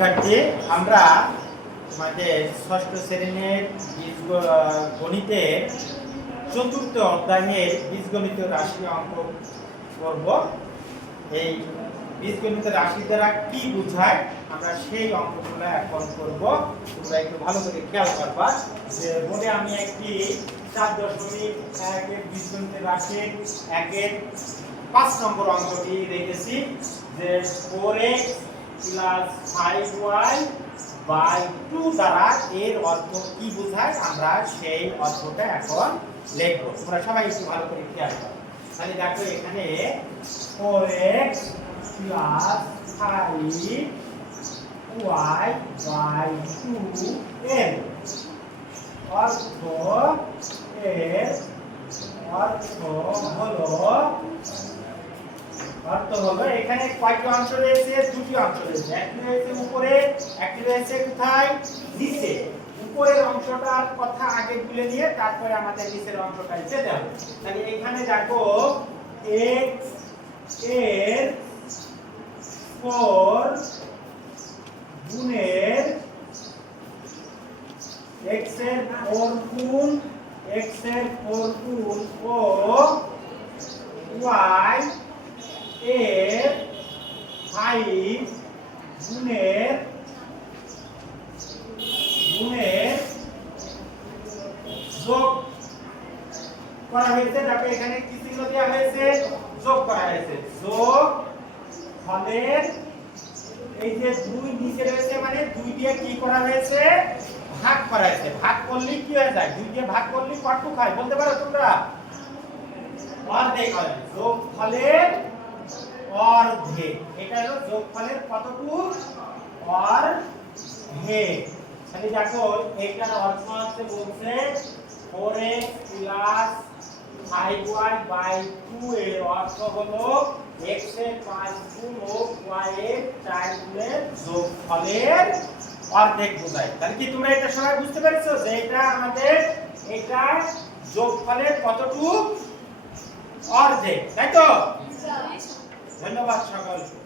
শিক্ষার্থী, আমরা আমাদের ষষ্ঠ শ্রেণীর গণিতের চতুর্থ অধ্যায়ের বীজগণিত রাশি অঙ্ক করব। এই বীজগণিত রাশি দ্বারা কি বোঝায় আমরা সেই অঙ্কগুলো এখন করব। তোমরা একটু ভালো করে খেয়াল করবা যে বোর্ডে আমি একটি 4.1 বীজগণিতের রাশির 1-5 নম্বর অঙ্কটি রেখেছি যে 4x + 5y / 2 দ্বারা এর অর্থ কি বোঝায় আমরা সেই অর্থটা এখন লিখব। তোমরা সবাই একটু ভালো করে খেয়াল করো। তাহলে দেখো এখানে 4x + 5y / 2 এর অর্থ হলো এখানে কয়টি অংশ রয়েছে? দুটি অংশ রয়েছে। একটি রয়েছে উপরে, একটি রয়েছে কোথায়? নিচে। উপরের অংশটার কথা আগে ভুলে নিয়ে তারপরে আমাদের নিচের অংশটাই যেতে হবে। তাহলে এখানে দেখো x এর 4 গুণের x এর 4 গুণ ও y এর 5 গুণের যোগ করা হয়েছে। দেখো এখানে কি চিহ্ন দেওয়া হয়েছে? যোগ করা হয়েছে। যোগ ফলের এই যে 2 নিচে রয়েছে মানে 2 দিয়ে কি করা হয়েছে? ভাগ করা হয়েছে। ভাগ করলে কি হয়ে যায়? 2 দিয়ে ভাগ করলে কতটুকু হয় বলতে পারো তোমরা? অর্ধেক হয়। যোগফলের অর্ধেক। এটা হলো যোগফলের কতটুকু? অর্ধেক। তাহলে দেখো এটার অর্থ হচ্ছে বলছে 4x + 5y / 2 এর অর্থ হলো x এর 5 গুণ ও y এর 4 গুণের যোগফলের অর্ধেক বোঝায়। তাহলে কি তোমরা এটা সবাই বুঝতে পেরেছো যে এটা আমাদের এটা যোগফলের কতটুকু? অর্ধেক, তাই তো? ধন্যবাদ সকলকে।